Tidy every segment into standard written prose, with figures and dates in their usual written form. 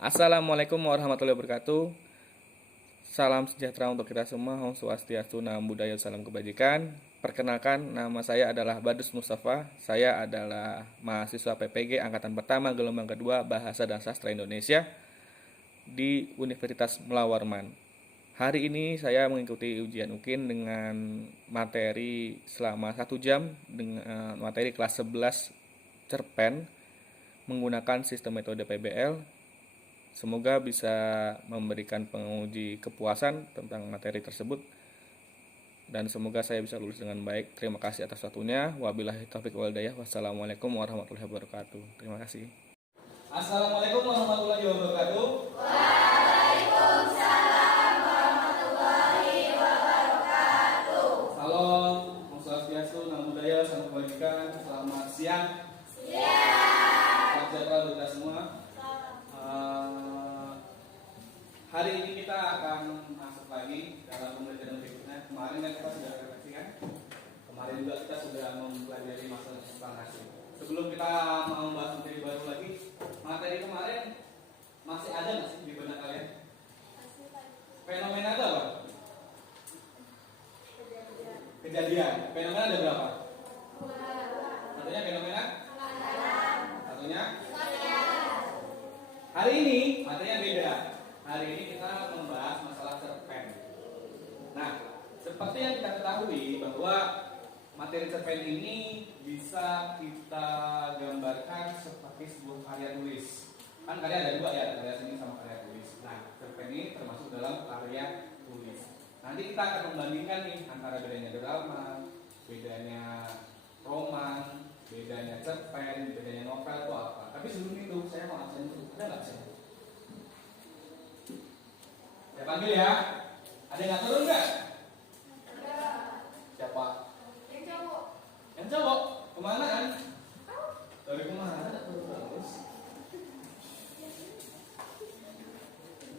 Assalamualaikum warahmatullahi wabarakatuh. Salam sejahtera untuk kita semua. Om Swastiastu, Namo Buddhaya, salam kebajikan. Perkenalkan, nama saya adalah Badus Mustafa. Saya adalah mahasiswa PPG Angkatan Pertama Gelombang Kedua Bahasa dan Sastra Indonesia di Universitas Melawarman. Hari ini saya mengikuti ujian UKIN dengan materi selama 1 jam dengan materi kelas 11 cerpen menggunakan sistem metode PBL. Semoga bisa memberikan penguji kepuasan tentang materi tersebut dan semoga saya bisa lulus dengan baik. Terima kasih atas waktunya. Wabillahi taufiq wal hidayah. Wassalamualaikum warahmatullahi wabarakatuh. Terima kasih. Assalamualaikum warahmatullahi wabarakatuh. Waalaikumsalam warahmatullahi wabarakatuh. Salam, Om Swastiastu, Namo Buddhaya, salam kebajikan. Selamat siang. Salam sejahtera untuk kita semua. Hari ini kita akan masuk lagi dalam pembelajaran berikutnya. Kemarin kan kita sudah refleksi kan? Kemarin juga kita sudah mempelajari masalah substansi. Sebelum kita mau membahas materi baru lagi, materi kemarin masih ada nggak sih di benak kalian? Fenomena ada apa? Kejadian. Fenomena ada berapa? Satunya fenomena? Satunya? Hari ini materinya beda. Hari ini kita membahas masalah cerpen. Nah, seperti yang kita ketahui bahwa materi cerpen ini bisa kita gambarkan seperti sebuah karya tulis. Kan karya ada dua ya, karya seni sama karya tulis. Nah, cerpen ini termasuk dalam karya tulis. Nanti kita akan membandingkan nih antara bedanya drama, bedanya roman, bedanya cerpen, bedanya novel itu apa. Tapi sebelum itu saya mau absen dulu. Ada nggak absen? Saya panggil ya. Ada yang nggak turun nggak? Ada. Siapa? Yang cowok. Yang cowok. Kemana kan? Dari kemana? Terus.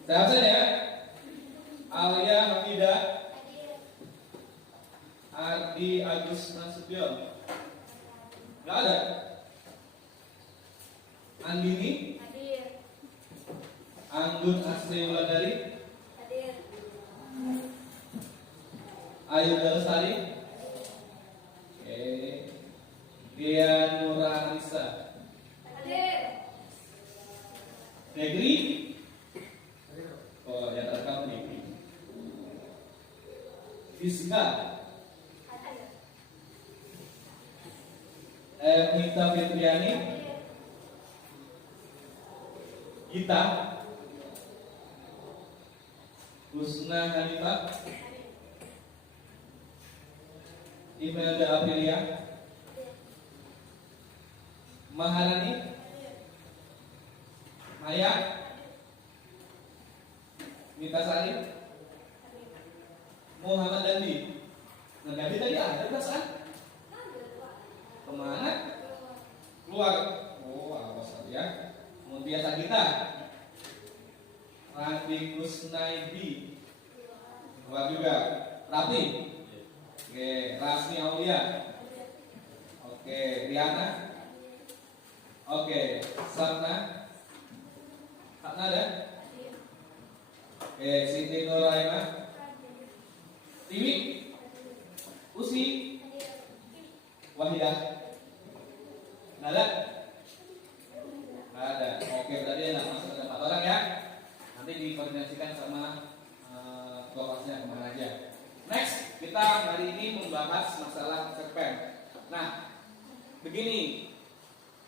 Saya absen ya. Alia Hamidah. Ardi Agus Nasution. Nggak ada. Andini. Hadir. Anggun Asri Wulandari. Hadir. Ayu Dalsari. Oke. Dian Nurhanisa. Hadir. Negeri. Oh, yang terekam Negeri. Fiska. Hadir. Ernita Fitriani. Gita. Husna Hanifah. Imelda Aprilia. Maharani. Maya. Mita Sari. Muhammad Dandi. Nah, Dandi tadi ada perasaan? Kemana? Keluar. Oh, awas ya. Mutia Sagita. Randi Kusnaidi. Keluar juga. Rapi. Oke, Rasmi Aulia. Oke, Riana. Oke, Satna. Satna ada? Oke, Siti Nuraima. Tiwi. Usi. Wahidah. Nggak ada? Nggak ada. Oke, berarti yang masuk ada 4 orang ya. Nanti dikoordinasikan sama kelasnya kemana aja. Next, kita hari ini membahas masalah cerpen. Nah, begini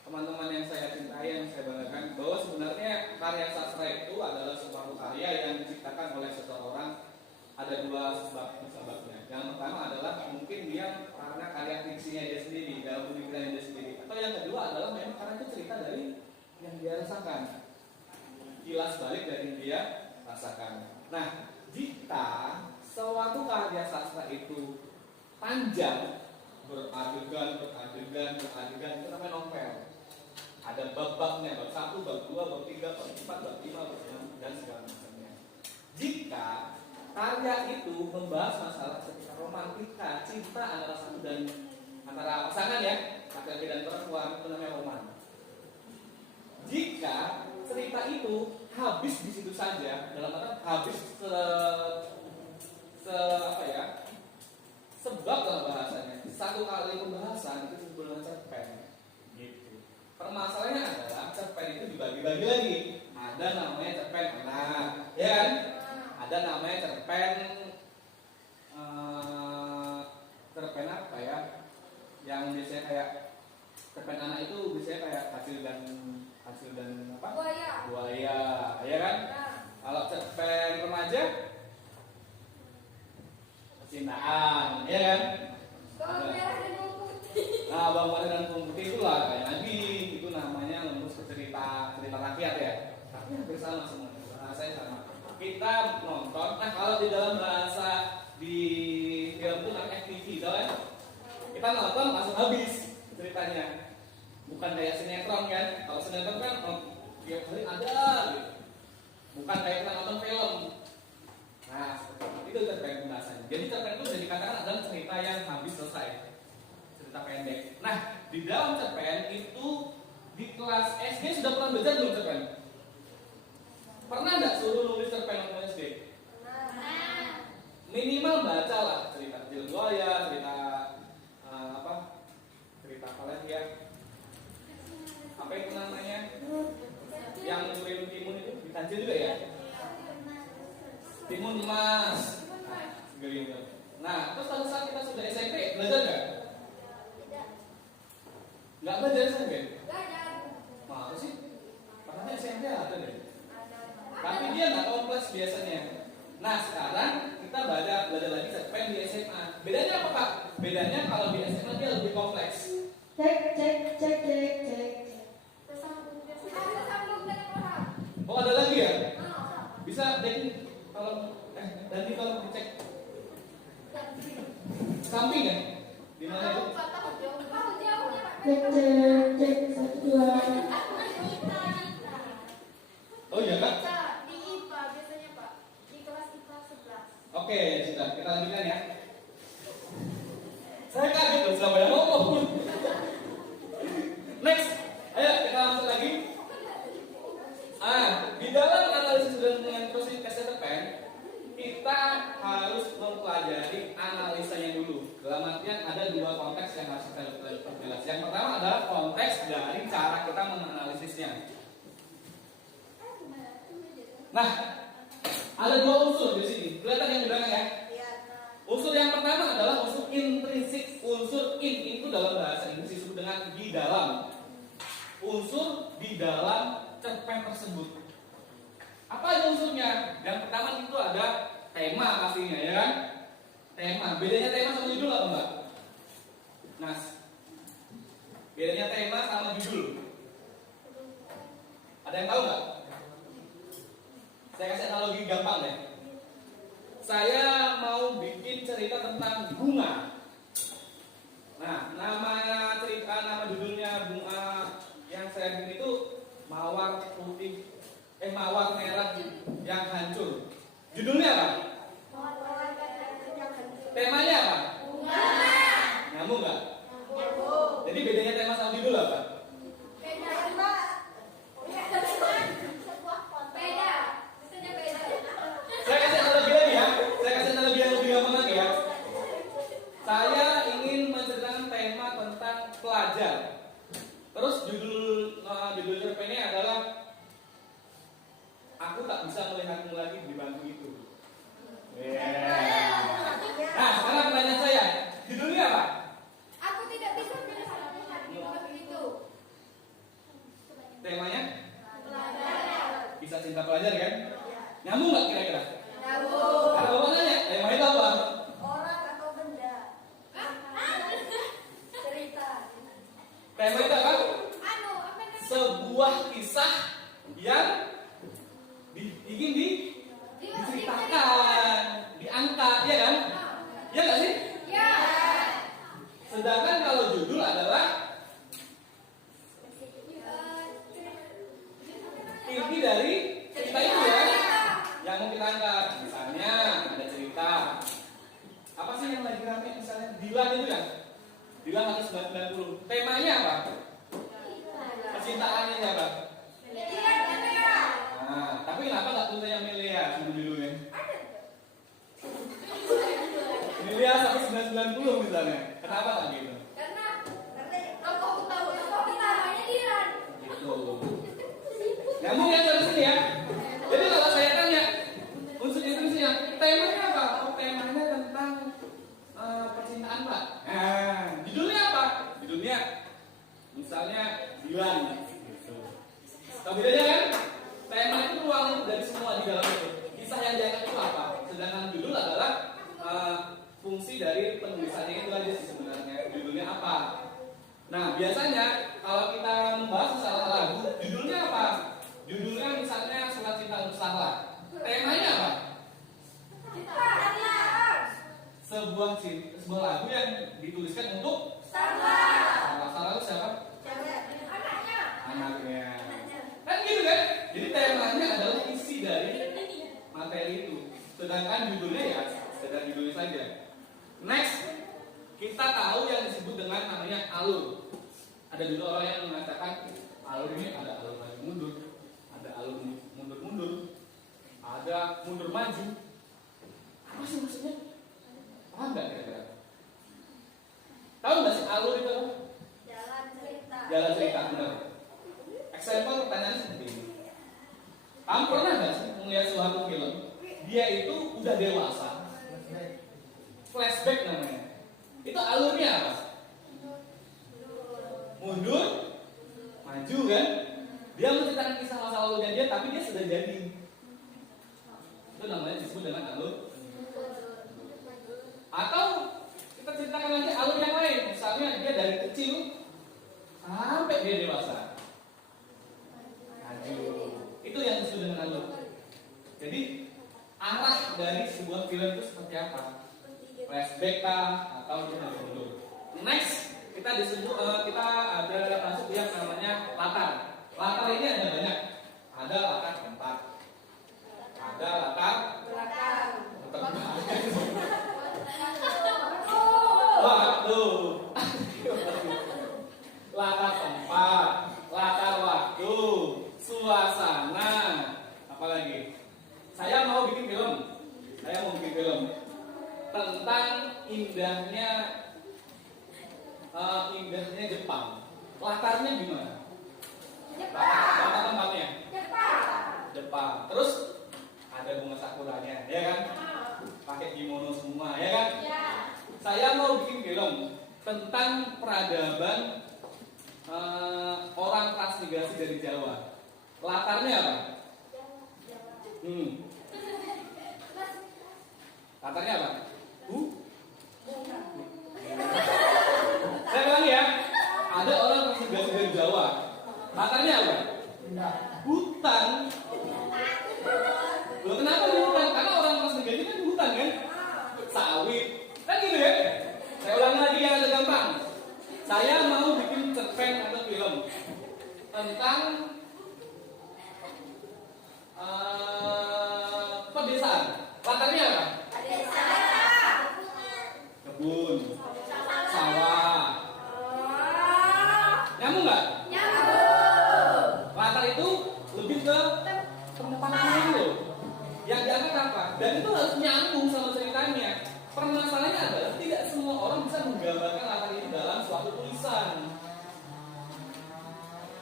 teman-teman yang saya cintai, yang saya banggakan, bahwa sebenarnya karya sastra itu adalah suatu karya yang diciptakan oleh seseorang. Ada 2 sebabnya. Yang pertama adalah mungkin dia karena karya fiksinya dia sendiri, dalam pemikirannya dia sendiri. Atau yang kedua adalah memang karena itu cerita dari yang dia rasakan, kilas balik dari yang dia rasakan. Nah, jika suatu karya sastra itu panjang, beradegan, itu namanya novel. Ada bab-babnya, bab 1, bab 2, bab 3, bab 4, bab 5, bab 6, dan segala macamnya. Jika karya itu membahas masalah sekitar romantika, cinta antara satu dan antara pasangan ya, laki-laki dan perempuan, itu namanya roman. Jika cerita itu habis di situ saja, dalam arti habis apa ya? Sebab dalam bahasanya satu kali pembahasan itu disebut dengan cerpen. Gitu. Permasalahannya adalah cerpen itu dibagi-bagi lagi. Ada namanya cerpen anak, ya kan? Ada namanya cerpen cerpen apa ya? Yang biasanya kayak cerpen anak itu biasanya kayak hasil dan apa? Buaya, ya kan? Kalau cerpen remaja percintaan, ya kan? Nah, bawang merah dan bawang putih itulah kayak lagi itu namanya lembus cerita rakyat ya. Tapi hampir sama semua, bahasanya sama. Kita nonton, nah kalau di dalam bahasa di film itu namanya FTV, tau kan? Kita nonton langsung habis ceritanya. Bukan kayak sinetron kan? Kalau sinetron kan tiap hari ada, gitu. Bukan kayak kita nonton film. Nah, itu cerpen pembahasannya. Jadi cerpen itu bisa dikatakan adalah cerita yang habis selesai, cerita pendek. Nah, di dalam cerpen itu di kelas SD sudah pernah belajar belum cerpen? Pernah nggak suruh nulis cerpen waktu SD? Minimal baca lah cerita kecil buaya, cerita cerita apa lagi ya? Apa itu namanya? Yang mencuri timun itu ditanjil juga ya? Timun emas. Nah, terus pada saat kita sudah SMP belajar nggak? Nggak belajar SMP? Masa sih? Karena SMP ada deh. Tapi dia nggak kompleks biasanya. Nah, sekarang kita belajar lagi cerpen di SMA. Bedanya apa, Pak? Bedanya kalau di SMA dia lebih kompleks. Cek. Oh, ada lagi ya? Bisa Deni kalau Dani kalau dicek samping ya? Di mana itu? Cek 1 2. Oh iya Kak? Di IPA biasanya Pak. Di kelas IPA 11. Oke, sudah kita lanjutkan ya. Saya kaget loh selama yang ngomong. Next, ayo kita langsung lagi. Di dalam analisis dengan proses cerpen, kita harus mempelajari analisanya dulu. Dalam artian ada dua konteks yang harus kita jelas. Yang pertama adalah konteks dari cara kita menganalisisnya. Nah, ada dua unsur di sini. Kelihatan yang di belakang ya? Unsur yang pertama adalah unsur intrinsik. Unsur in itu dalam bahasa Inggris disebut dengan di dalam. Unsur di dalam cerpen tersebut. Apa aja unsurnya? Yang pertama itu ada tema pastinya, ya kan? Tema. Bedanya tema sama judul apa Mbak? Nas. Bedanya tema sama judul. Ada yang tahu nggak? Saya kasih analogi gampang deh. Saya mau bikin cerita tentang bunga. Nah, nama judulnya bunga yang saya bikin itu mawar merah yang hancur. Judulnya apa? Temanya apa? Bunga. Nyambung nggak? Jadi bedanya tema sama judul apa? Saya kasih analogi lagi ya. Saya kasih analogi yang lebih gampang lagi ya. Saya ingin menceritakan tema tentang pelajar. Terus judul cerpennya adalah Aku Tak Bisa Melihatmu Lagi di Bangku Itu. Nah, sekarang pertanyaan saya, judulnya apa? Aku tidak bisa melihatmu di bangku itu. Temanya? Pelajar. Bisa cinta pelajar kan? Nyambung nggak kira-kira? Nyambung. Kalau bapak nanya, temanya itu apa? Orang atau benda? Cerita. Tema itu apa? Apa namanya? Sebuah kisah yang ingin diceritakan, diangkat, ya kan? Ya nggak sih? Ya. Sedangkan kalau judul adalah inti dari cerita itu ya, yang mau kita angkat. Misalnya ada cerita apa sih yang lagi rame, misalnya Dilan itu kan, Dilan 190. Temanya apa? Percintaannya siapa? Dia 90 misalnya. Kenapa nggak gitu? Karena aku tahu kita namanya Dilan. Gitu. Nyambung ya dari sini ya. Jadi kalau saya tanya unsur-unsurnya, temanya apa? Oh, temanya tentang percintaan, Pak. Nah, judulnya apa? Judulnya misalnya Dilan. Gitu. Tahu bedanya kan? Tema itu ruang dari semua di dalam itu. Kisah yang diangkat itu apa? Sedangkan judul adalah fungsi dari penulisannya itu aja sih sebenarnya. Judulnya apa? Nah, biasanya kalau kita membahas masalah lagu, judulnya apa? Judulnya misalnya Surat Cinta Untuk Sarla. Temanya apa? Sebuah lagu yang dituliskan untuk Sarla. Sarla itu siapa? Anaknya. Kan gitu kan? Jadi temanya adalah isi dari materi itu. Sedangkan judulnya ya sekedar judulnya saja. Next, kita tahu yang disebut dengan namanya alur. Ada juga orang yang mengatakan alur ini ada alur maju mundur, ada alur mundur-mundur, ada mundur maju. Apa sih maksudnya? Paham nggak kira-kira? Tahu nggak sih alur itu apa? Jalan cerita, benar. Example pertanyaan seperti ini. Kamu pernah nggak sih melihat suatu film? Dia itu udah dewasa. Flashback namanya. Itu alurnya apa? Mundur, maju kan? Dia menceritakan kisah masa lalunya dia, tapi dia sudah jadi. Itu namanya disebut dengan alur. Atau kita ceritakan lagi alur yang lain. Misalnya dia dari kecil sampai dia dewasa. Maju. Itu yang disebut dengan alur. Jadi arah dari sebuah film itu seperti apa? Flashback kah atau dia mundur? Next, kita ada masuk yang namanya latar. Latar ini ada banyak. Ada latar tempat, ada latar waktu, latar tempat, latar waktu, suasana, apalagi. Saya mau bikin film tentang indahnya Jepang. Latarnya gimana? Latar tempatnya Jepang. Terus ada bunga sakuranya, ya kan? Pakai kimono semua, ya kan? Saya mau bikin film tentang peradaban orang transmigrasi dari Jawa. Latarnya apa? Latarnya apa? Saya bilang ya, ada orang transmigrasi dari Jawa. Latarnya apa? Hutan. Loh, kenapa di hutan? Karena orang transmigrasi kan di hutan kan? Sawit. Kan gitu ya? Saya ulangi lagi yang agak gampang. Saya mau bikin cerpen atau film tentang pedesaan. Latarnya apa? Kebun, sawah. Nyambung nggak? Latar itu lebih ke tempatnya itu. Yang diangkat apa? Dan itu harus nyambung sama ceritanya. Permasalahannya adalah tidak semua orang bisa menggambarkan latar itu dalam suatu tulisan.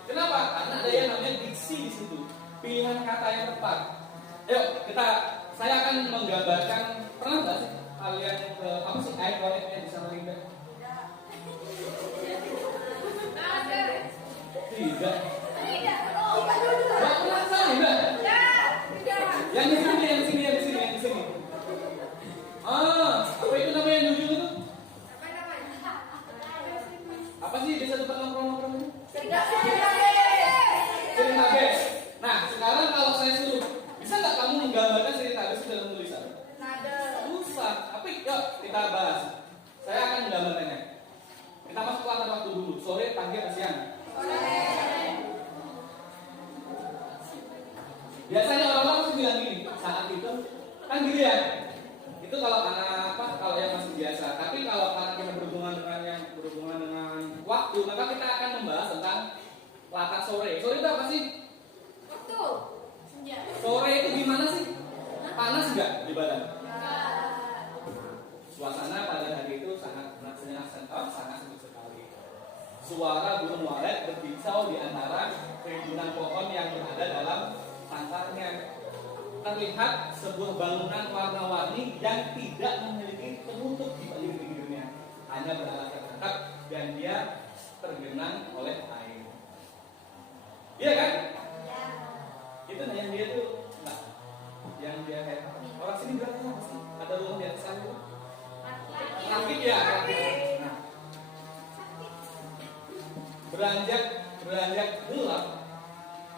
Kenapa? Karena ada yang namanya diksi di situ, pilihan kata yang tepat. Yuk, saya akan menggambarkan. Pernah nggak sih kalian apa sih ikonik yang bisa melihat? Tidak. Nggak pernah saya. Yang di sini. Apa itu namanya yang lucu itu? Apa sih desa tempat nongkrong itu? Sering tabes. Nah, sekarang kalau saya suruh, bisa nggak kamu menggambarkan sering tabes dalam tulisan? Susah. Tapi yuk kita bahas. Saya akan menggambarkannya. Kita masuk latar waktu dulu. Sore, pagi, atau siang? Biasanya orang-orang bilang gini, saat itu kan gitu ya. Itu kalau kalau yang masih biasa. Tapi kalau karena kita berhubungan dengan waktu, maka kita akan membahas tentang latar sore. Sore itu apa sih? Sore itu gimana sih? Panas nggak di badan? Suasana pada hari itu terlihat sebuah bangunan warna-warni yang tidak memiliki penutup di pinggirnya, hanya beralaskan atap dan dia tergenang oleh air. Iya kan? Itu yang dia tuh enggak. Yang dia kayak orang sini bilangnya apa sih? Ada rumah di atas air. Rakit ya. Nah, beranjak gelap,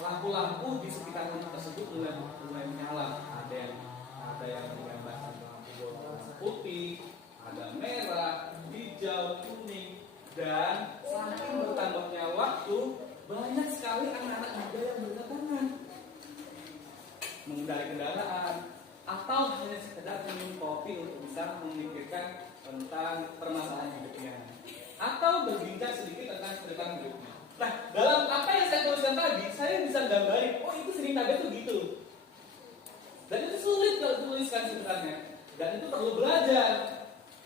lampu-lampu di sekitar rumah tersebut mulai menyala. Ada yang menggambarkan lampu warna putih, ada merah, hijau, kuning, dan saking bertambahnya waktu, banyak sekali anak-anak muda yang berdatangan mengendarai kendaraan atau hanya sekedar minum kopi untuk bisa memikirkan tentang permasalahan hidupnya atau berbincang sedikit tentang cerita hidupnya. Nah, dalam apa yang saya tuliskan tadi, saya bisa gambarin, oh itu sering ada tuh gitu. Dan itu sulit kalau dituliskan sebenarnya. Dan itu perlu belajar.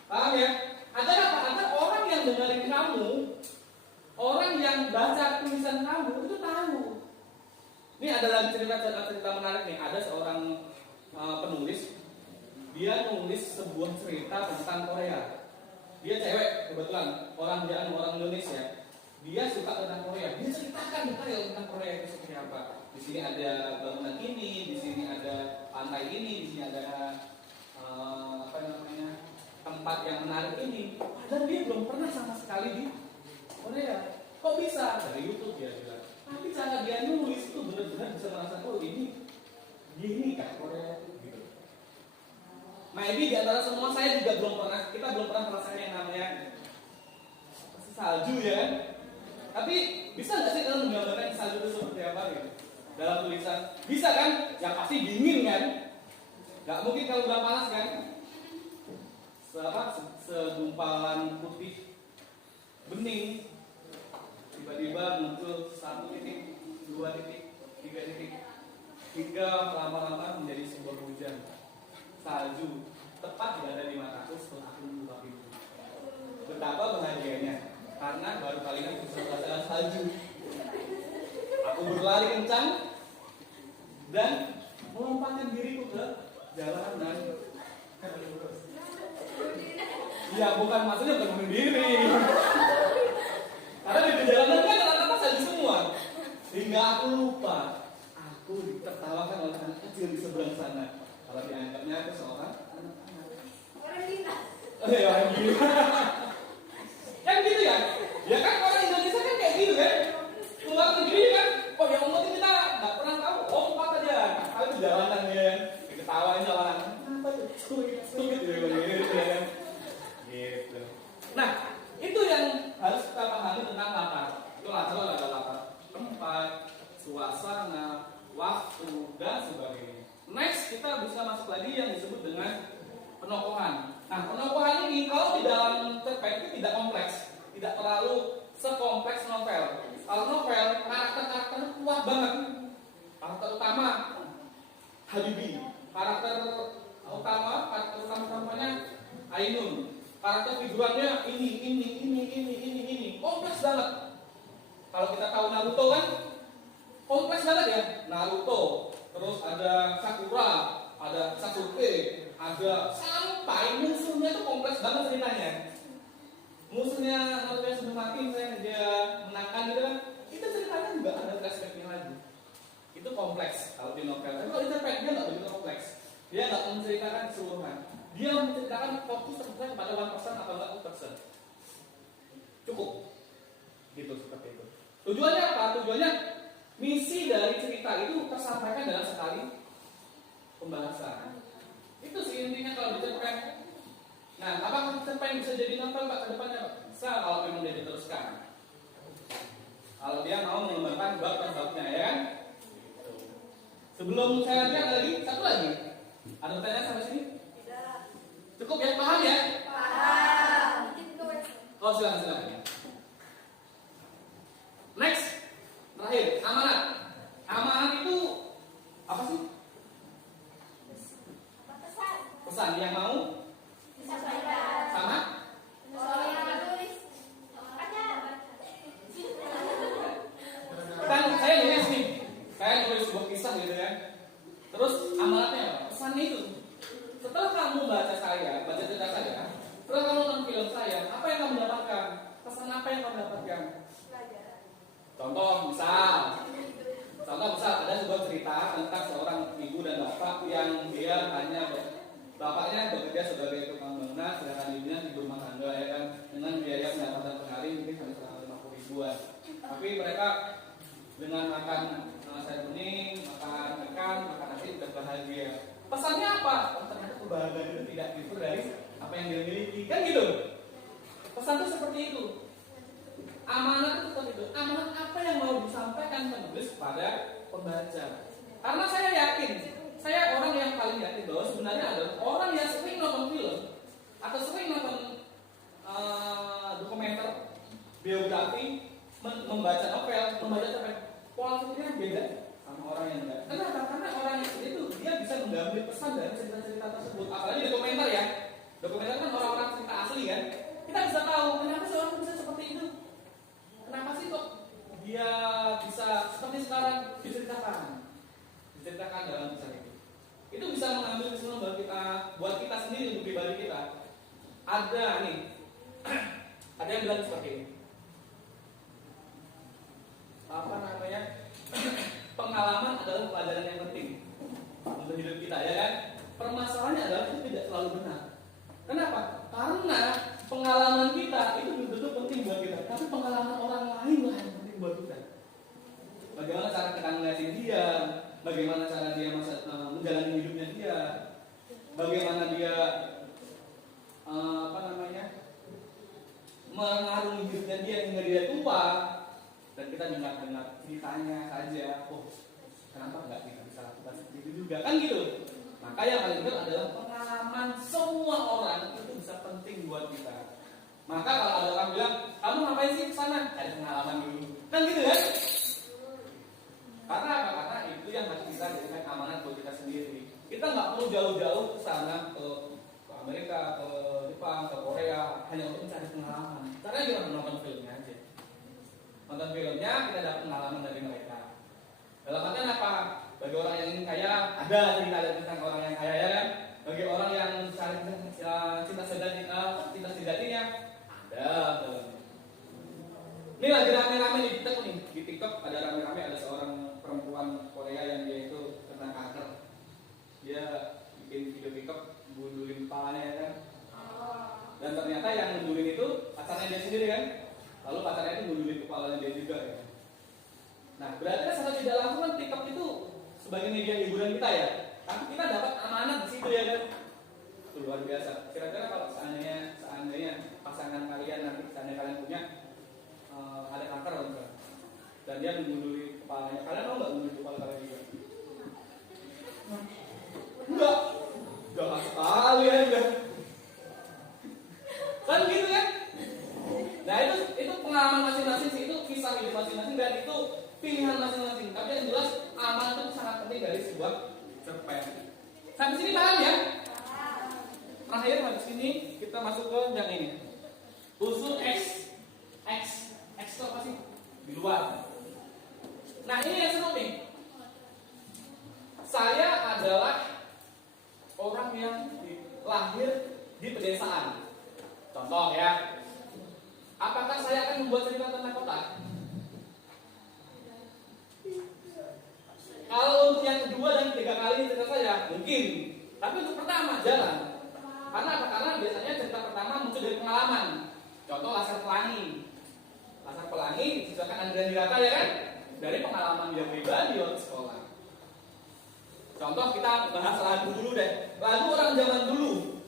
Paham ya? Agar apa? Agar orang yang dengerin kamu, orang yang baca tulisan kamu itu tahu. Ini ada lagi cerita menarik nih. Ada seorang penulis, dia nulis sebuah cerita tentang Korea. Dia cewek kebetulan, orang Indonesia. Dia suka tentang Korea. Dia ceritakan detail tentang Korea itu seperti apa. Di sini ada bangunan ini, di sini ada pantai ini, di sini ada tempat yang menarik ini. Padahal dia belum pernah sama sekali di Korea. Kok bisa? Dari YouTube dia bilang. Tapi cara dia nulis itu benar-benar bisa merasakan, oh ini gini kan Korea itu gitu. Maybe di antara semua saya juga kita belum pernah merasakan yang namanya salju ya kan. Tapi bisa nggak sih kalau menggambarkan salju itu seperti apa gitu? Dalam tulisan bisa kan? Ya pasti dingin kan? Nggak mungkin kalau udah panas kan? Segumpalan putih bening tiba-tiba muncul 1 titik, 2 titik, 3 titik, hingga lama-lama menjadi sebuah hujan salju tepat berada di mataku setelah aku membuka pintu. Betapa bahagianya karena baru kali ini bisa merasakan salju. Aku berlari kencang dan melompatkan diriku ke jalanan. Ya bukan maksudnya bunuh diri. Karena di jalanan kan rata-rata salju semua. Hingga aku lupa, aku ditertawakan oleh anak kecil di seberang sana. Kalau dianggapnya aku seorang anak-anak. Orang lintas. Orang gila. Kan gitu ya? Ya kan orang Indonesia kan kayak gitu kan? Keluar negeri kan? Oh yang umumnya kita nggak pernah tahu. Oh empat aja. Kalau di jalanan ya, diketawain orang. Apa tuh? Stupid gitu kan? Gitu. Nah, itu yang harus kita pahami tentang latar. Itu latar ada latar tempat, suasana, waktu dan sebagainya. Next kita bisa masuk lagi yang disebut dengan penokohan. Nah, penokohan ini kalau di dalam cerpen itu tidak kompleks, tidak terlalu sekompleks novel. Kalau novel karakter-karakternya kuat banget. Karakter utama Habibie, karakter utamanya Ainun. Karakter figurannya ini kompleks banget. Kalau kita tahu Naruto kan kompleks banget ya. Naruto, terus ada Sakura, ada Sasuke, ada sampai musuhnya itu kompleks banget ceritanya. Musuhnya Naruto yang sudah mati misalnya dia menangkan gitu kan, itu ceritanya juga ada flashbacknya lagi. Itu kompleks kalau di novel. Tapi kalau di cerpen dia nggak begitu kompleks. Dia nggak menceritakan keseluruhan. Dia menceritakan fokus terhadap pada 1% atau 2%. Cukup. Gitu seperti itu. Tujuannya apa? Tujuannya misi dari cerita itu tersampaikan dalam sekali pembahasan. Itu sih intinya kalau di cerpen. Nah, apakah cerpen bisa jadi novel Pak ke depannya Pak? Bisa kalau memang dia diteruskan. Kalau dia mau mengembangkan bab per babnya ya kan? Sebelum saya lanjutkan lagi, satu lagi. Ada pertanyaan sampai sini? Tidak. Cukup ya? Paham ya? Paham. Oh silakan. Next, terakhir, amanat. Amanat itu apa sih? Pesan. Pesan yang mau Disampaikan. sama? Soal yang tulis. Ada. Kan saya nulis nih, saya nulis sebuah kisah gitu ya. Terus amanatnya apa? Pesannya itu. Setelah kamu baca cerita saya, setelah kamu nonton film saya, apa yang kamu dapatkan? Pesan apa yang kamu dapatkan? Contoh misal ada sebuah cerita tentang seorang ibu dan bapak yang dia hanya bapaknya bekerja sebagai tukang bangunan, sedangkan ibunya ibu rumah tangga ya kan, dengan biaya pendapatan per hari mungkin sampai 150 ribuan. Tapi mereka dengan makan sayur kuning, makan ikan, makan nasi udah bahagia. Pesannya apa? Oh, ternyata kebahagiaan itu tidak diukur dari apa yang dia miliki, kan gitu. Pesan itu seperti itu. Amanat itu seperti itu. Amanat apa yang mau disampaikan penulis kepada pembaca? Karena saya yakin, saya orang yang paling yakin bahwa sebenarnya adalah orang yang sering nonton film atau sering nonton dokumenter, biografi, membaca novel, pola pikirnya beda sama orang yang enggak. Kenapa? Karena orang yang itu dia bisa mengambil pesan dari cerita-cerita tersebut. Apalagi dokumenter ya. Dokumenter kan orang-orang cerita asli kan. Kita bisa tahu kenapa seorang bisa seperti itu. Kenapa sih kok dia bisa seperti sekarang diceritakan dalam kisah itu. Itu bisa mengambil kesimpulan buat kita sendiri, untuk pribadi kita. Ada nih, ada yang bilang seperti ini. Pengalaman adalah pelajaran yang penting untuk hidup kita, ya kan? Permasalahannya adalah itu tidak selalu benar. Kenapa? Karena pengalaman kita itu betul-betul penting buat kita, tapi pengalaman orang lain lah yang penting buat kita. Bagaimana cara kita ngeliatin dia, bagaimana cara dia menjalani hidupnya dia, bagaimana dia mengarungi hidupnya dia hingga dia tua. Dan kita dengar ceritanya saja, oh kenapa nggak kita bisa lakukan seperti itu juga, kan gitu. Maka yang paling penting adalah pengalaman semua orang itu bisa penting buat kita. Maka kalau ada orang bilang, kamu ngapain sih kesana? Cari pengalaman dulu, kan gitu kan? Karena apa? Karena itu yang harus kita jadikan amanat buat kita sendiri. Kita nggak perlu jauh-jauh ke sana, ke Amerika, ke Jepang, ke Korea, hanya untuk mencari pengalaman. Karena kita menonton filmnya aja. Nonton filmnya kita dapat pengalaman dari mereka. Dalam artian apa? Bagi orang yang ingin kaya, ada cerita tentang orang yang kaya, ya kan? Bagi orang yang cari cinta sejatinya, ada. Ini lagi rame-rame di TikTok nih. Di TikTok ada rame-rame, ada seorang perempuan Korea yang dia itu kena kanker. Dia bikin video TikTok gundulin kepalanya, ya kan? Dan ternyata yang gundulin itu pacarnya dia sendiri kan? Lalu pacarnya itu gundulin kepalanya dia juga ya. Nah, berarti kan secara tidak langsung kan TikTok itu sebagai media hiburan kita ya. Tapi kita dapat amanat di situ, ya kan? Itu luar biasa. Kira-kira kalau seandainya pasangan kalian nanti, seandainya kalian punya ada kanker misalnya, dan dia menggunduli kepalanya, kalian mau nggak menggunduli kepala kalian juga? Enggak. Jangan sekali ya, enggak. Kan gitu kan? Nah itu pengalaman masing-masing sih, itu kisah hidup masing-masing dan itu pilihan masing-masing. Tapi yang jelas aman itu sangat penting dari sebuah cerpen. Sampai sini paham ya? Terakhir habis ini kita masuk ke yang ini. Unsur X itu apa sih? Di luar. Nah ini yang seru nih. Saya adalah orang yang lahir di pedesaan. Contoh ya. Apakah saya akan membuat cerita tentang kota? Kalau untuk yang kedua dan ketiga kali cerita saya mungkin. Tapi untuk pertama jalan. Karena biasanya cerita pertama muncul dari pengalaman. Contoh Laskar Pelangi. Laskar Pelangi disebutkan Andrea Hirata, ya kan? Dari pengalaman dia pribadi waktu sekolah. Contoh kita bahas lagu dulu deh. Lagu orang zaman dulu.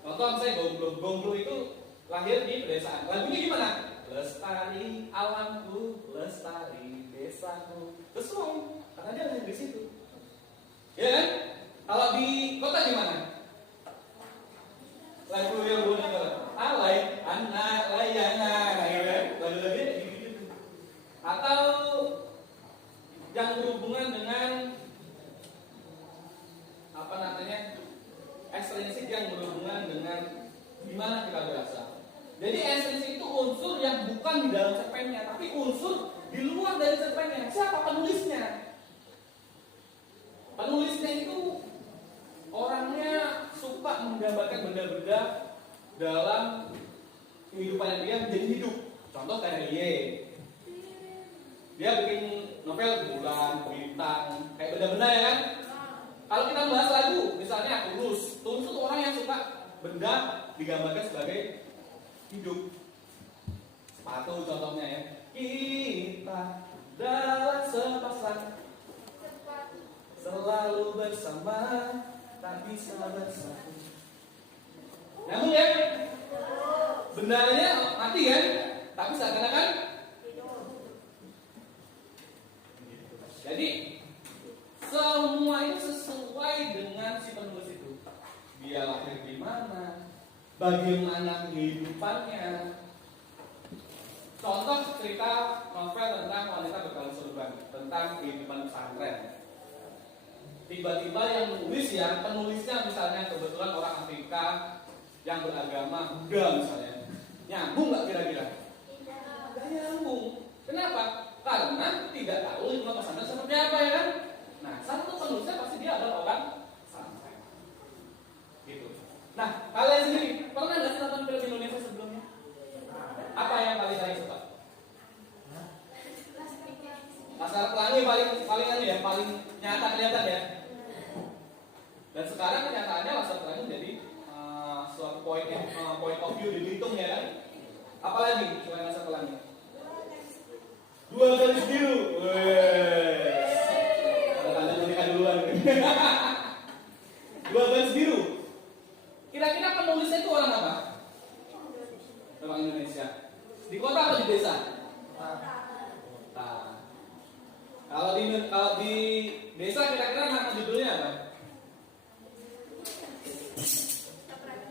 Contoh misalnya Gonglo itu lahir di pedesaan. Lagunya gimana? Lestari alamku, lestari desaku. Sesuai, karena dia lahir di situ. Ya kan? Kalau di kota gimana? Lagu yang bunyi alay, anak layangan, gitu kan? Lagu-lagunya gitu. Atau yang berhubungan dengan ekstrinsik yang berhubungan dengan gimana kita berasa. Jadi ekstrinsik itu unsur yang bukan di dalam cerpennya, tapi unsur di luar dari cerpennya. Siapa penulisnya? Penulisnya itu menggambarkan benda-benda dalam kehidupan dia menjadi hidup. Contoh kayak dia bikin novel bulan, bintang, kayak benda-benda ya kan. Kalau kita bahas lagu, misalnya Tulus itu orang yang suka benda digambarkan sebagai hidup. Sepatu contohnya ya. Kita dalam sepasang selalu bersama, tak bisa bersatu. Namun ya, bendanya mati kan, tapi seakan-akan. Jadi semua itu sesuai dengan si penulis itu. Dia lahir di mana, bagaimana kehidupannya. Contoh cerita novel tentang wanita berkalung sorban, tentang kehidupan pesantren. Tiba-tiba yang menulis ya, penulisnya misalnya kebetulan orang Afrika yang beragama Buddha misalnya. Nyambung nggak kira-kira? Nggak nyambung. Kenapa? Karena tidak tahu lingkungan pesantren seperti apa ya kan? Nah, satu penulisnya pasti dia adalah orang pesantren. Gitu. Nah, kalian sendiri pernah nggak sih nonton film Indonesia sebelumnya? Apa yang paling kalian suka? Laskar Pelangi paling nyata kelihatan ya. Dan sekarang kenyataannya Laskar Pelangi menjadi suatu point of view di Belitung ya kan. Apalagi selain Laskar Pelangi? Dua Garis Biru. Ada tanda menikah duluan. Dua Garis Biru. Kira-kira penulisnya itu orang apa? Orang Indonesia. Di kota apa di desa? Kota. Kalau di desa kira-kira nama judulnya apa?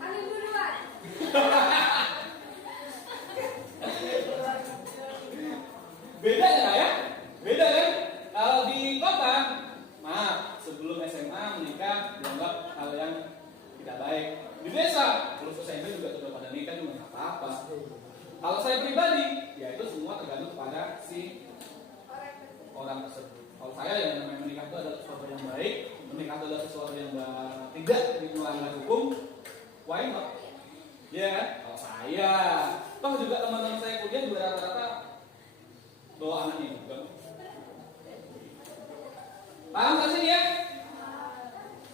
Paling duluan. Beda ya? Beda kan? Kalau di kota, maaf, sebelum SMA menikah dianggap hal yang tidak baik. Di desa, lulus SMP juga sudah pada nikah juga nggak apa-apa. Kalau saya pribadi, ya itu semua tergantung pada si orang tersebut. Kalau saya yang namanya menikah itu adalah sesuatu yang baik, menikah itu adalah sesuatu yang tidak melanggar hukum, why not? Ya kan? Kalau saya, toh juga teman-teman saya kuliah juga rata-rata bawa anaknya juga. Paham gak sih ya?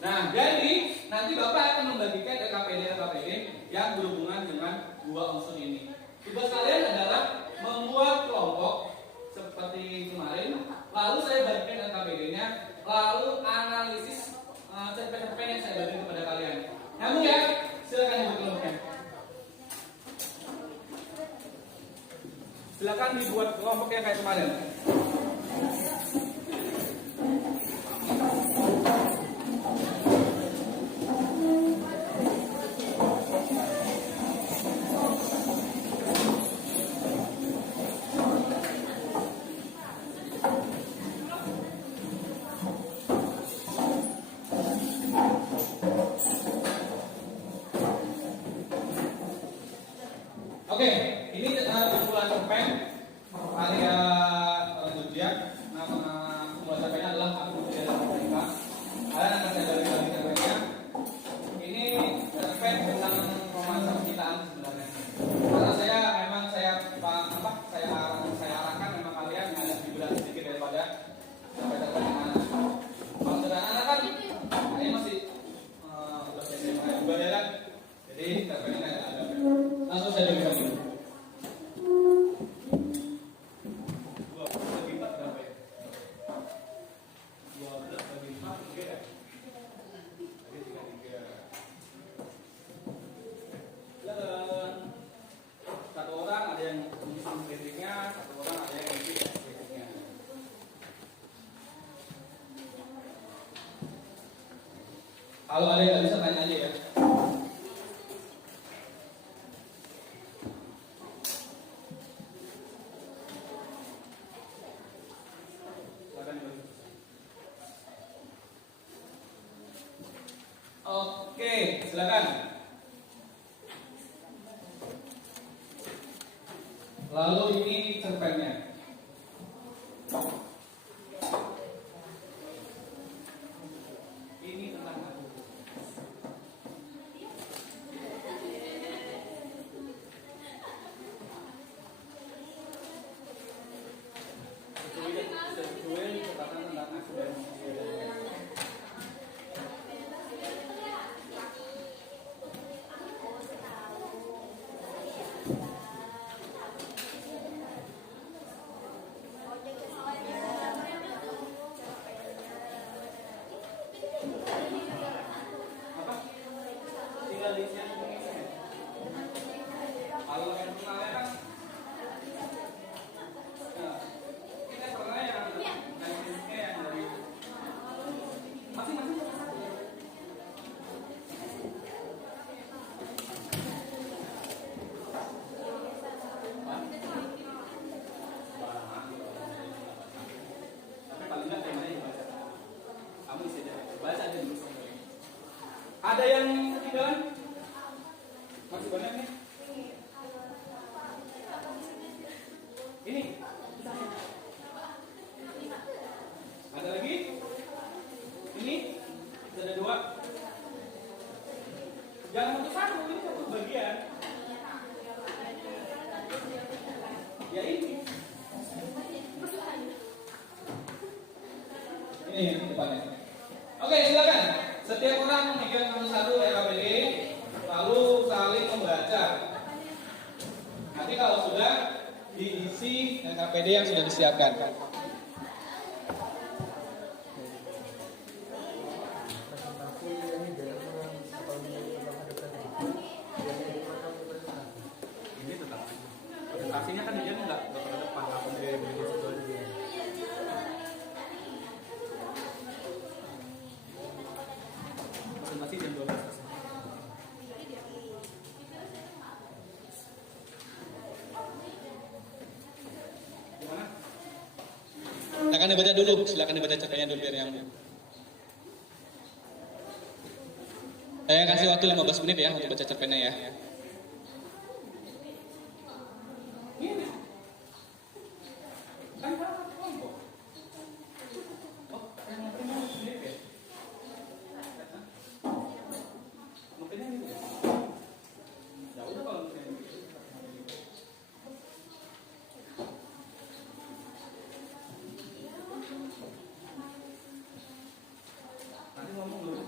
Nah, jadi nanti Bapak akan membagikan LKPD yang berhubungan dengan dua unsur ini. Tugas kalian adalah membuat kelompok seperti kemarin, lalu saya bagikan LKPD-nya, lalu analisis cerpen-cerpen yang saya bagikan kepada kalian. Nyambung ya? Silakan buat kelompoknya. Silakan dibuat kelompok yang kayak kemarin. Oke, ini kumpulan cerpen karya Jogja. Nama kumpulan cerpennya adalah Aku Tidak Mereka. Kalian akan saya bagi cerpennya. Ini cerpen tentang romansa percintaan sebenarnya. Karena saya arahkan memang kalian agak berat sedikit daripada cerpen yang mana. Kalau sederhana kan, ini masih udah SMA juga ya kan. Jadi cerpen ini agak langsung saya berikan dulu. 12 bagi 4 berapa ya? 12 bagi 4 3 ya? Tadi 33. Dan satu orang ada yang mengisi kritiknya, satu orang ada yang mengisi kritiknya. Kalau ada yang nggak bisa tanya aja ya. Oke, silakan. Lalu ini cerpennya. Ini tentang aku. aja dulu. Ada yang ketinggalan? Masih banyak nih. Ini. Ada lagi? Ini. Ada 2. Jangan satu-satu, ini satu bagian. Ya ini. Ini yang depannya. Oke, silakan. Setiap orang memegang satu LKPD, lalu saling membaca. Nanti kalau sudah diisi LKPD yang sudah disiapkan. Ini tetap presentasinya kan dia nggak ke depan, langsung dari situ aja. Presentasi jam 12. Gimana? Silakan dibaca dulu, silakan dibaca cerpennya dulu biar yang. Saya kasih waktu 15 menit ya untuk baca cerpennya ya. Nanti ngomong dulu.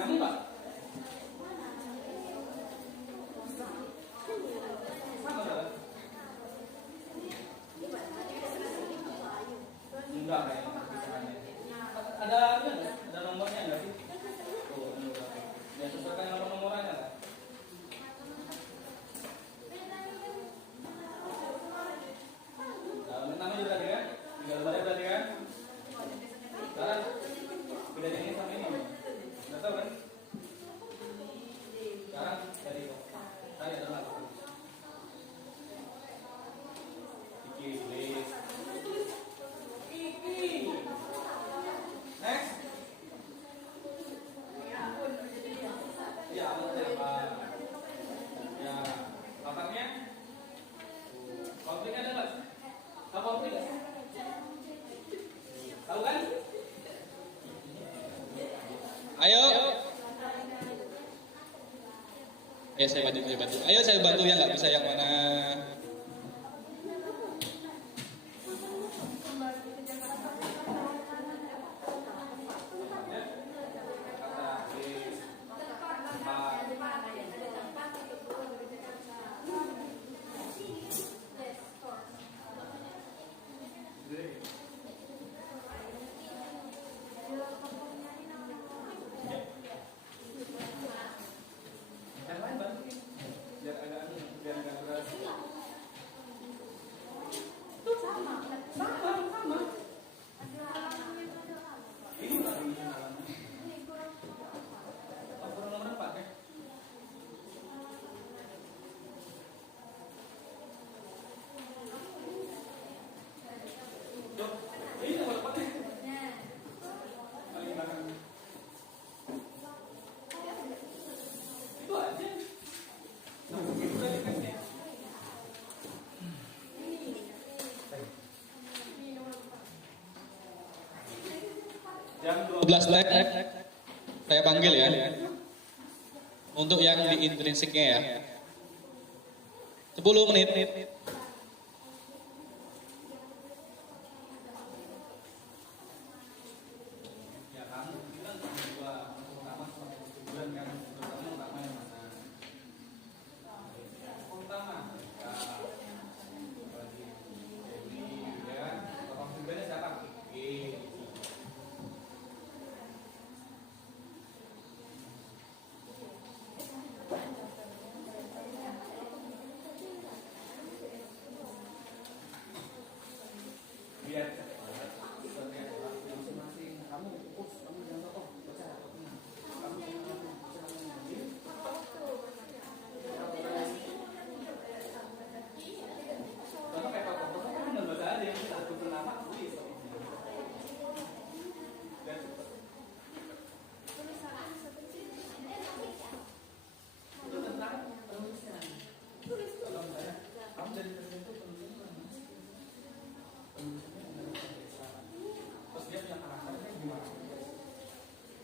Nyambung nggak? Sama nggak? Enggak kayaknya. Ada nggak? Ada nomornya nggak sih? Tuh, enggak. Ya sesuaikan nomor-nomornya lah. Nama juga tadi kan? Tiga lembarnya berarti kan? Sekarang bedanya ini sama ini. Nggak tahu kan? Sekarang dari tadi ada apa? Iki, please. Iki. Next. Ya, apa? Ya, pakarnya. Konfliknya ada nggak? Tahu konflik nggak? Tahu kan? Ayo. Ayo saya bantu. Ayo saya bantu yang nggak bisa yang mana. Yang lain bantu biar agak berat. Itu sama. Ini bukan ini halaman. Kurang nomor 4 ya? Tuh, ini nomor 4 ya? Paling belakang. Itu aja. Nah, itu tadi tesnya. Jam 12 tek saya panggil ya. Untuk yang di intrinsiknya ya. 10 menit. Ya kamu bilang dua pertama bulan kan pertama yang mana? Pertama ya bagi ini ya tokoh pribadi siapa? Biar masing-masing kamu fokus, kamu jangan tokoh baca kamu contoh kayak tokoh kan nggak baca aja yang satu nama tulis dan itu tentang penulisan. Kalau misalnya kamu jadi presiden itu penulisan terus dia punya karakternya gimana?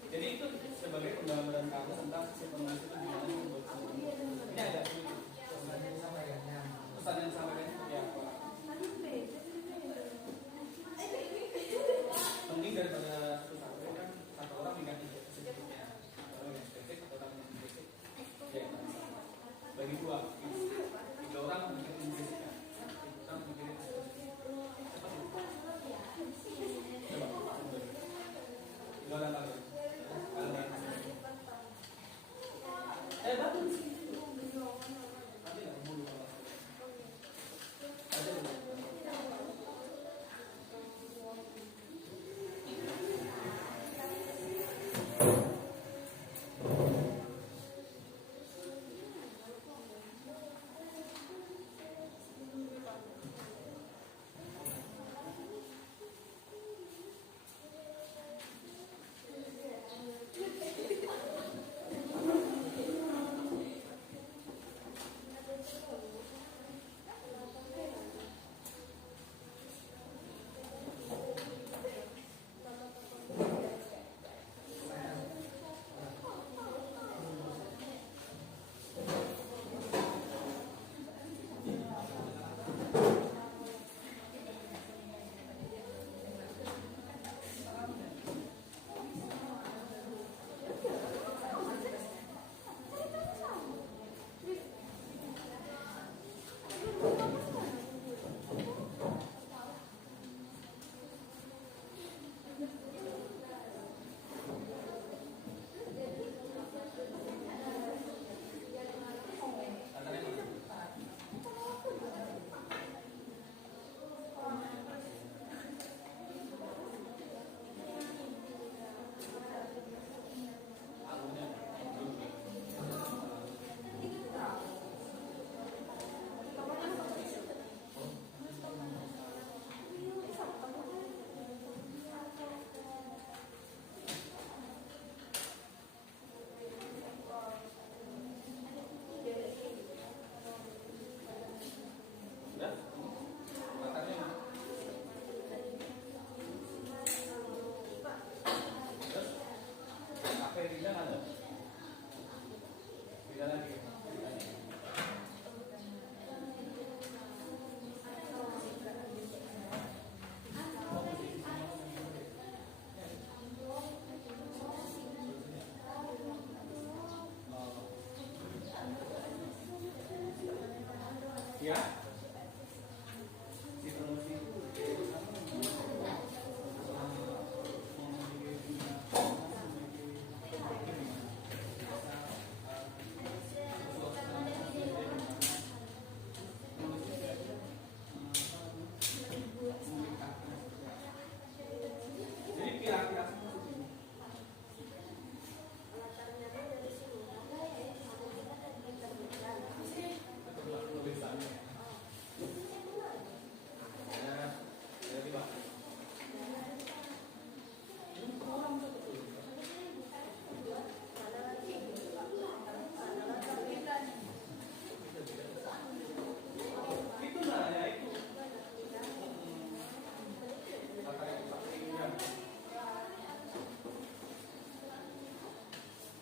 Jadi itu sebagai penggambaran kamu tentang si penulis itu gimana membuat ini ada pesan yang disampaikannya seperti apa? Mending daripada satu kan satu orang mengganti sedikitnya orang yang spesifik atau orang yang spesifik ya bagi dua tiga orang mungkin spesifik orang mungkin gimana kalian? Bagus. Nanti nggak mau lupa.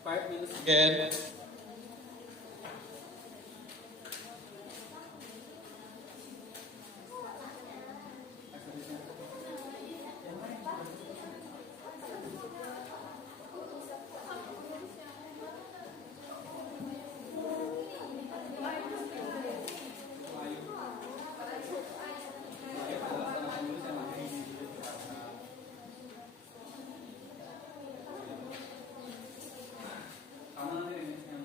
5 minutes. Again. Kamu nanti yang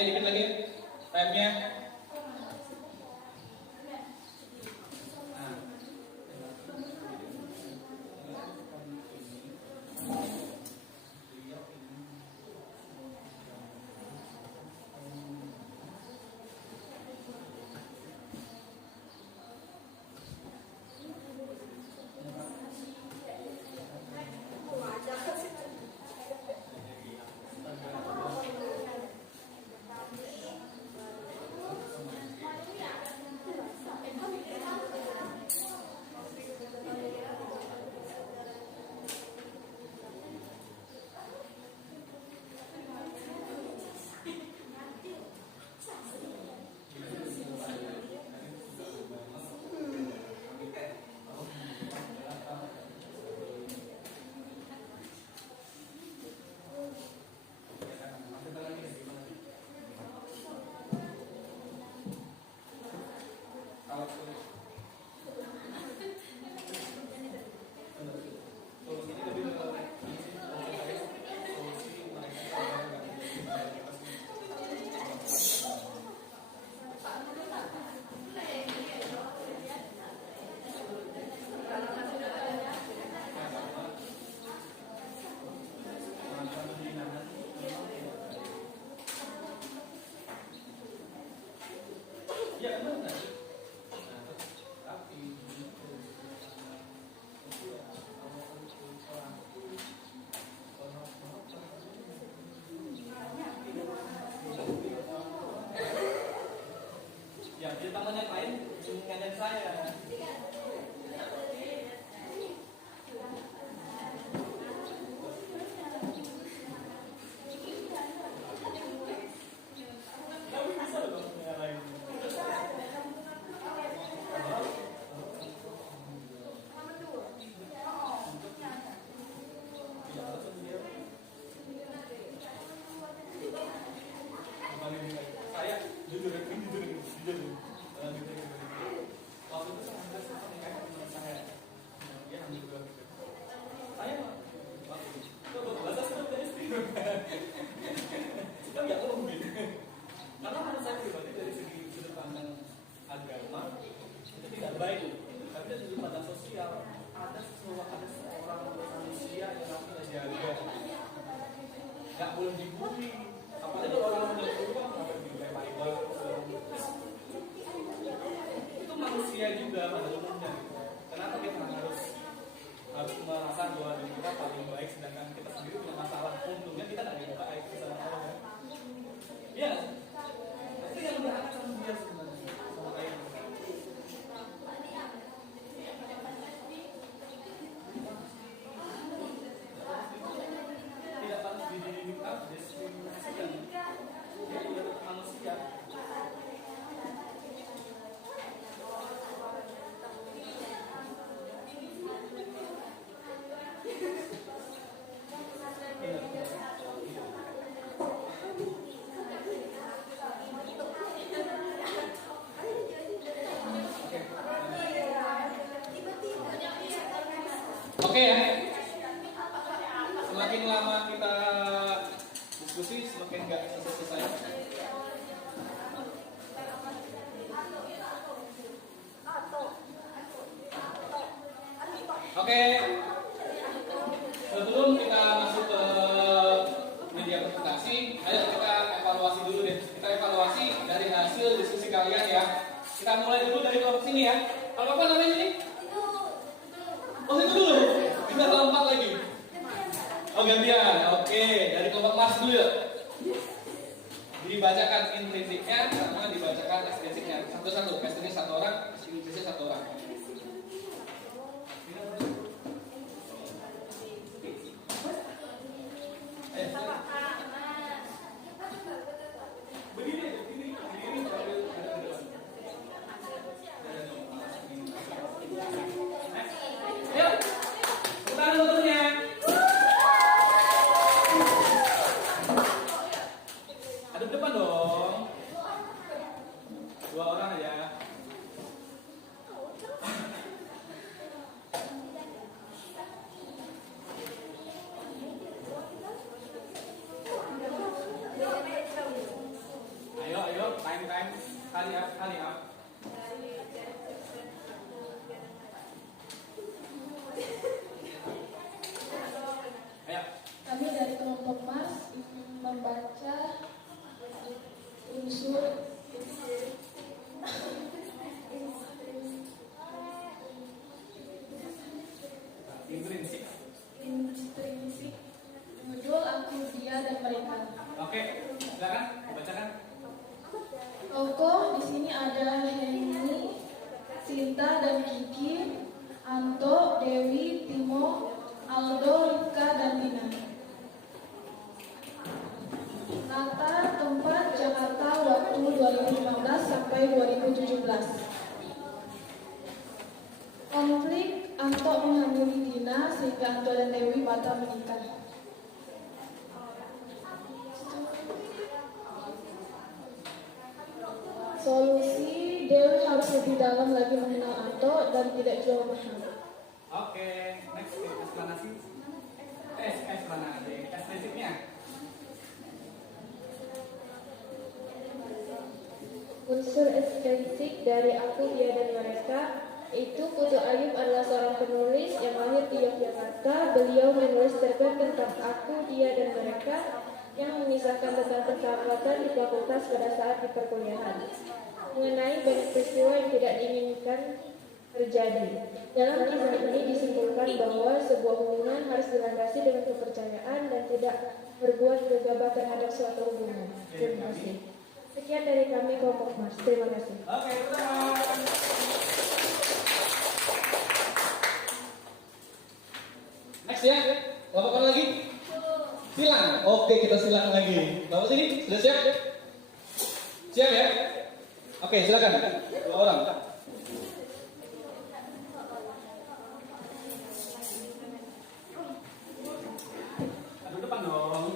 Ayo dikit lagi. Remnya. Ya, dia tangannya lain, dengan saya. Saya jujur, waktu itu saya teman saya, dia ambil dua gitu. Saya waktu itu bahasa seperti istri, kita nggak tahu gitu. Karena menurut saya pribadi dari segi sudut pandang agama itu tidak baik, tapi dari sudut pandang sosial ada seorang manusia yang harus dijaga, nggak boleh dibully. Apalagi orang yang berubah sampai dilempar itu manusia juga pada umumnya. Kenapa kita harus merasa bahwa diri kita paling baik sedangkan kita sendiri punya masalah? Untungnya kita tidak dibuka baik sama Allah. Ya, itu yang udah akan sama dia sebenarnya sama kayak tidak harus didiskriminasikan. Dia juga manusia. Oke ya. Semakin lama kita diskusi, semakin nggak selesai. Oke. Sebelum kita masuk ke media presentasi, ayo kita evaluasi dulu deh. Kita evaluasi dari hasil diskusi kalian ya. Kita mulai dulu dari kelompok sini ya. Kalau apa namanya ini? Oh itu dulu. Kita lompat lagi. Oh gantian. Oke, dari kelompok Mas dulu ya. Dibacakan intrinsiknya sama dibacakan ekstrinsiknya. Satu-satu. Ekstrinsik satu orang, intrinsik satu orang. Aldo, Rika, dan Dina. Latar tempat Jakarta waktu 2015 sampai 2017. Konflik Anto menghamili Dina sehingga Anto dan Dewi batal menikah. Solusi, Dewi harus lebih dalam lagi mengenal Anto dan tidak jual mahal. Oke, next eksplanasi. Eksplanasi. Tes basicnya. Unsur ekstensif dari aku, dia, dan mereka itu Putu Ayub adalah seorang penulis yang lahir di Yogyakarta. Beliau menulis cerpen tentang aku, dia, dan mereka yang mengisahkan tentang persahabatan di fakultas pada saat di perkuliahan, mengenai banyak peristiwa yang tidak diinginkan terjadi. Dalam kisah ini disimpulkan bahwa sebuah hubungan harus dilandasi dengan kepercayaan dan tidak berbuat gegabah terhadap suatu hubungan. Terima kasih. Sekian dari kami kelompok Mars. Terima kasih. Oke, teman-teman. Next ya, kelompok apa lagi? Silang. Oke, kita silang lagi. Bapak sini, sudah siap? Siap ya? Oke, silakan. 2 orang. Aduh, depan dong.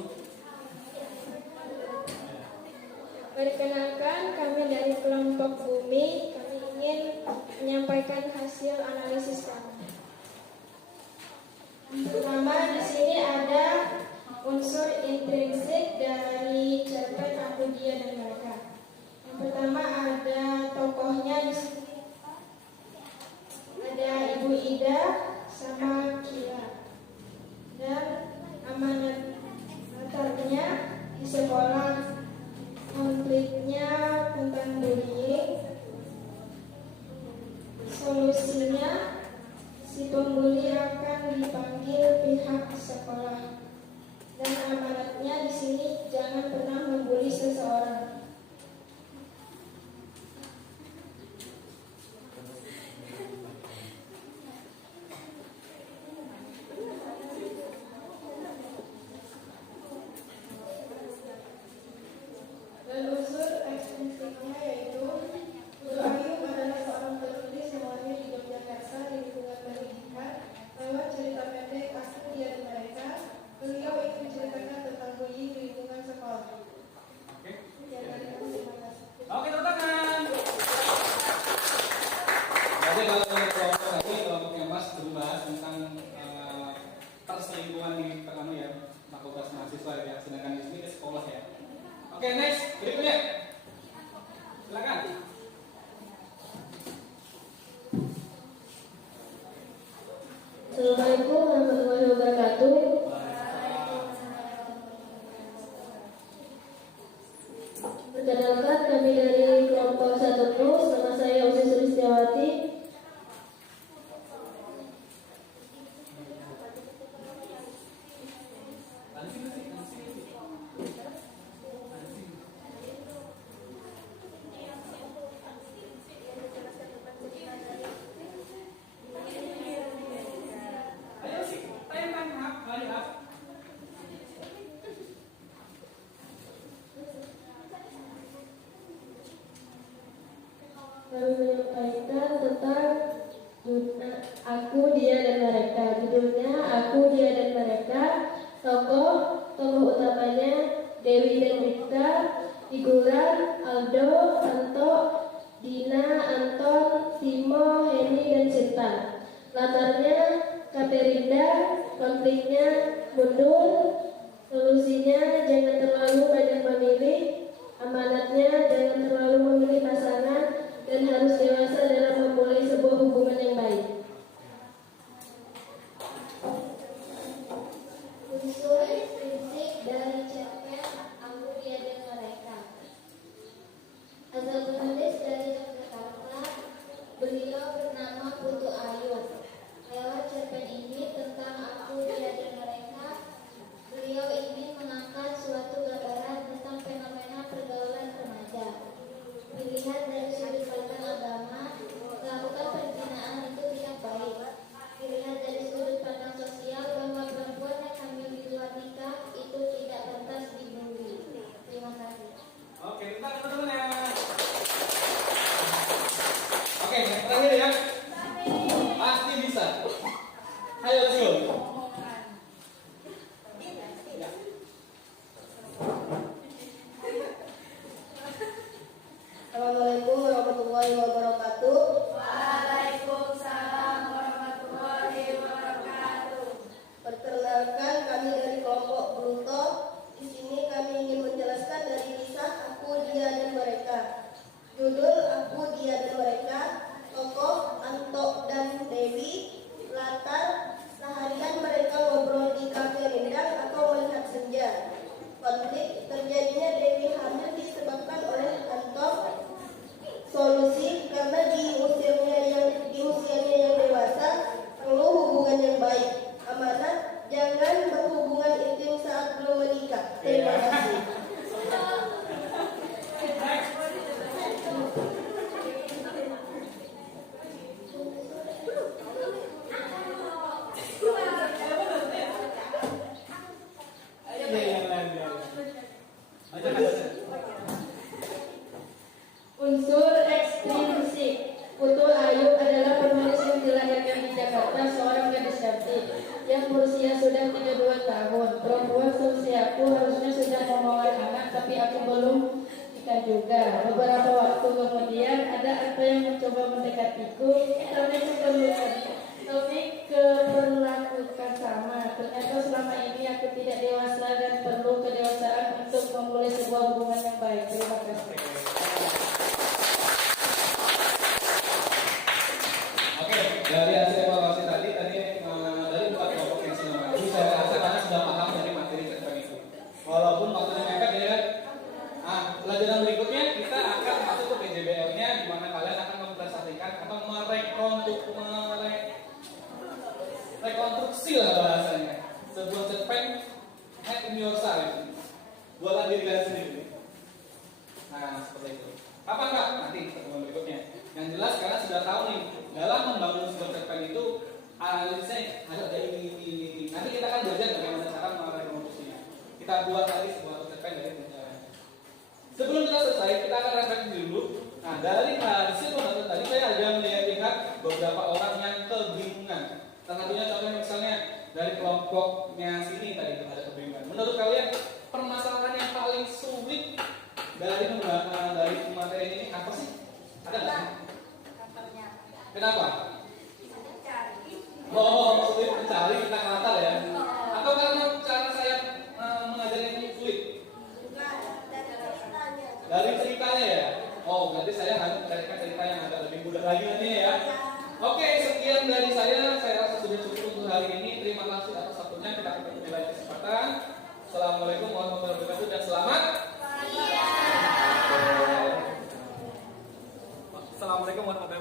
Perkenalkan, kami dari kelompok Bumi. Kami ingin menyampaikan hasil analisis kami. Pertama, di sini ada unsur intrinsik dari cerpen Aku, Dia, dan Mereka. Yang pertama ada tokohnya di sini. Ada Ibu Ida sama Kira. Dan amanat latarnya di sekolah. Konfliknya tentang bullying. Solusinya, si pembuli akan dipanggil pihak sekolah. Dan amanatnya di sini jangan pernah membuli seseorang. Dan unsur ekstensifnya yaitu Putu Ayub adalah seorang penulis yang lahir di Yogyakarta di lingkungan pendidikan. Lewat cerita pendek Aku, Dia, dan Mereka, beliau ingin menceritakan tentang bullying di lingkungan sekolah. Oke. Sekian dari kami, terima kasih. Oke, tepuk tangan. Jadi kalau kelompok tadi, kelompoknya Mas membahas tentang perselingkuhan di pertama ya, fakultas mahasiswa ya, sedangkan di sini ke sekolah ya. Oke, next, berikutnya. Silakan. Assalamualaikum warahmatullahi wabarakatuh. Perkenalkan, kami dari kelompok 1 Plus. Nama saya Usi Sulistiawati. Ayo sih, time up, hurry up. Kami menyampaikan tentang Aku, Dia, dan Mereka. Judulnya Aku, Dia, dan Mereka. Tokoh utamanya Dewi dan Rika. Figuran Aldo, Anto, Dina, Anton, Timo, Heni, dan Sinta. Latarnya Katerinda. Konfliknya mundur. Solusinya jangan terlalu banyak memilih. Amanatnya jangan terlalu memilih pasangan dan harus dewasa dalam memulai sebuah hubungan yang baik. Unsur ekstensif dari cerpen Aku, Dia, dan Mereka. Asal penulis dari Yogyakarta, beliau bernama Putu Ayub. Lewat cerpen ini tentang Aku, Dia, dan Mereka, beliau ingin mengangkat suatu gambaran tentang fenomena pergaulan remaja. Dilihat dari sudut pandang agama, melakukan perzinahan yang berusia sudah 32 tahun. Perempuan seusiaku harusnya sudah membawa anak, tapi aku belum nikah juga. Beberapa waktu kemudian ada apa yang mencoba mendekatiku, tapi keperlakukan sama. Ternyata selama ini aku tidak dewasa dan perlu kedewasaan untuk memulai sebuah hubungan yang baik. Terima kasih. Oke, dari hasil evaluasi tadi dari 4 kelompok yang sudah maju, saya rasa kalian sudah paham dari materi cerpen itu. Walaupun waktunya mepet ya kan. Pelajaran berikutnya kita akan masuk ke PJBL-nya, di mana kalian akan mempresentasikan atau rekonstruksi lah bahasanya sebuah cerpen head in your side, buatlah diri kalian sendiri. Nah, seperti itu. Apa enggak? Nanti pertemuan berikutnya. Yang jelas kalian sudah tahu nih, dalam membangun sebuah cerpen itu analisisnya ada ini. Nanti kita akan belajar bagaimana cara merekonstruksinya. Kita buat tadi sebuah cerpen dari penjelasan. Sebelum kita selesai, kita akan refleksi dulu. Nah, dari hasil pembahasan tadi saya ada melihat beberapa orang yang kebingungan. Salah satunya contohnya misalnya dari kelompoknya sini tadi ada kebingungan. Menurut kalian permasalahan yang paling sulit dari materi ini apa sih? Ada nggak? Kenapa? Sulit mencari kita Natal ya? Atau karena cara saya mengajarnya ini sulit? Dari ceritanya ya? Berarti saya harus mencarikan cerita yang agak lebih mudah lagi nanti ya. Oke, sekian dari saya rasa sudah cukup untuk hari ini. Terima kasih atas waktunya. Kita ketemu di lain kesempatan. Assalamualaikum warahmatullahi wabarakatuh dan selamat. Assalamualaikum warahmatullahi wabarakatuh.